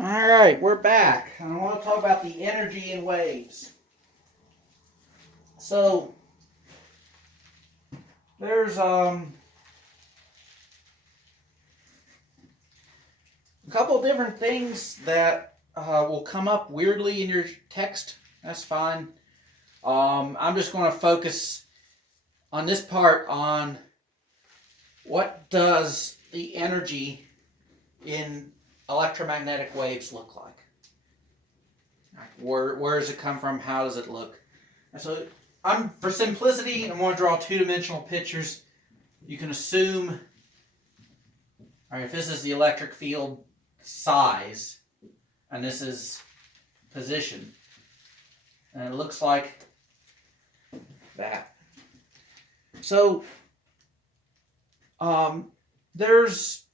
All right, we're back. I want to talk about the energy in waves. So there's a couple different things that will come up weirdly in your text. That's fine. I'm just going to focus on this part on what does the energy in electromagnetic waves look like. Where does it come from? How does it look? And so for simplicity, I'm going to draw two-dimensional pictures. You can assume, all right, if this is the electric field size, and this is position, and it looks like that. So, there's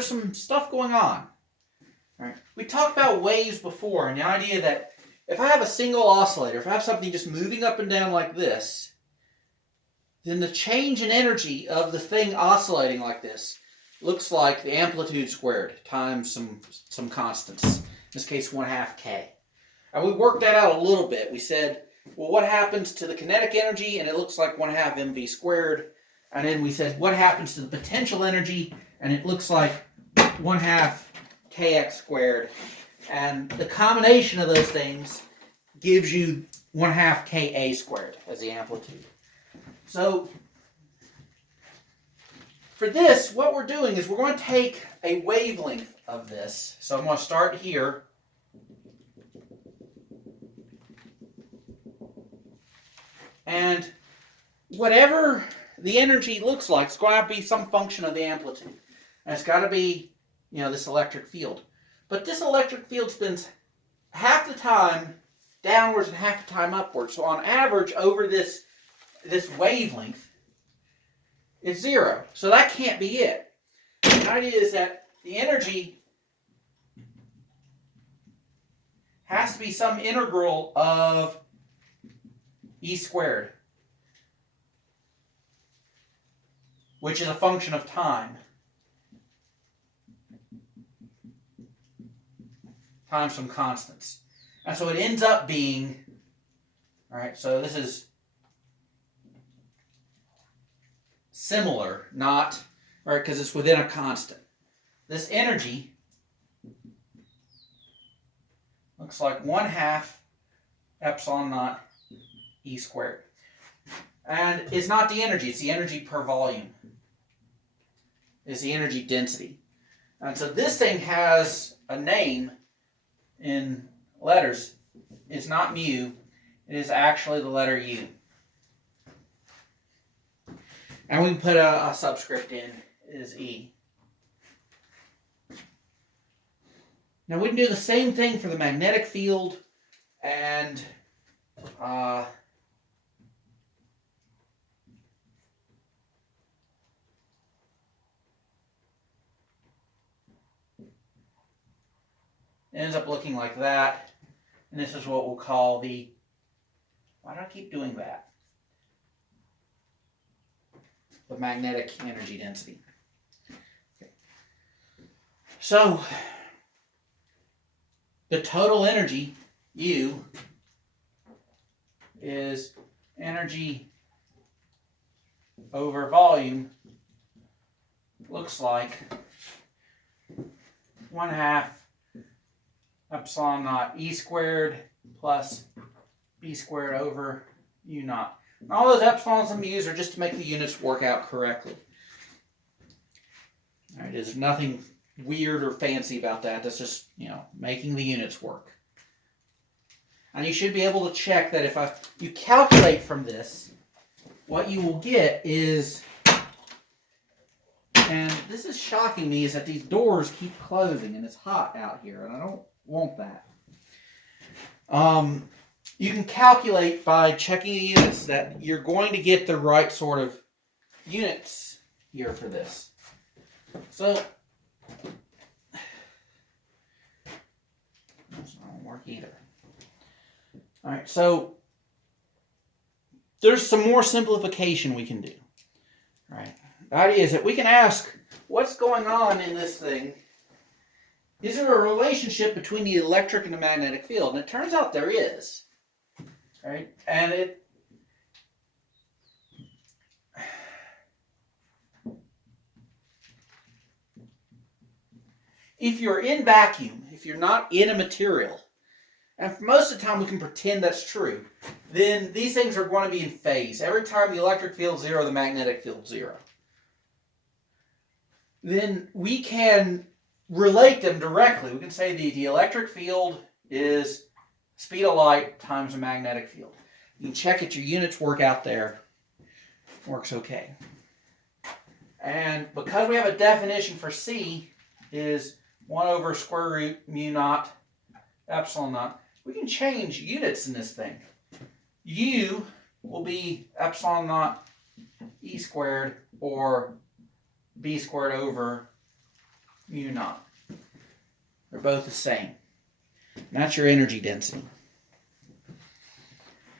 some stuff going on. All right. We talked about waves before, and the idea that if I have a single oscillator, if I have something just moving up and down like this, then the change in energy of the thing oscillating like this looks like the amplitude squared times some constants. In this case, 1/2 K. And we worked that out a little bit. We said, well, what happens to the kinetic energy? And it looks like 1/2 mv squared. And then we said, what happens to the potential energy? And it looks like 1/2 kx squared. And the combination of those things gives you 1/2 ka squared as the amplitude. So for this, what we're doing is we're going to take a wavelength of this. So I'm going to start here. And whatever the energy looks like, it's going to be some function of the amplitude. And it's got to be, this electric field. But this electric field spins half the time downwards and half the time upwards. So on average, over this wavelength, it's 0. So that can't be it. The idea is that the energy has to be some integral of E squared, which is a function of time, times some constants. And so it ends up being, all right, so this is similar, not, right, because it's within a constant. This energy looks like 1/2 epsilon naught E squared. And it's not the energy, it's the energy per volume. It's the energy density. And so this thing has a name in letters. It's not mu, it is actually the letter U. And we can put a subscript in, it is E. Now we can do the same thing for the magnetic field and it ends up looking like that. And this is what we'll call the, why do I keep doing that? The magnetic energy density. Okay. So, the total energy, U, is energy over volume, looks like 1/2 epsilon naught E squared plus B squared over U naught. And all those epsilons and mu's are just to make the units work out correctly. All right, there's nothing weird or fancy about that. That's just, making the units work. And you should be able to check that if you calculate from this, what you will get is, and this is shocking me, is that these doors keep closing and it's hot out here and I don't want that. You can calculate by checking the units that you're going to get the right sort of units here for this. So, that's not going to work either. All right, so there's some more simplification we can do. All right, the idea is that we can ask what's going on in this thing is there a relationship between the electric and the magnetic field? And it turns out there is. Right? And if you're in vacuum, if you're not in a material, and for most of the time we can pretend that's true, then these things are going to be in phase. Every time the electric field's zero, the magnetic field's zero. Then we can relate them directly. We can say the electric field is speed of light times the magnetic field. You can check it, your units work out there. Works okay. And because we have a definition for C is 1 over square root mu naught epsilon naught, we can change units in this thing. U will be epsilon naught E squared or B squared over mu naught. They're both the same. And that's your energy density.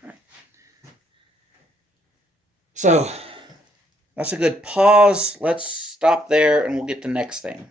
All right. So that's a good pause. Let's stop there and we'll get to the next thing.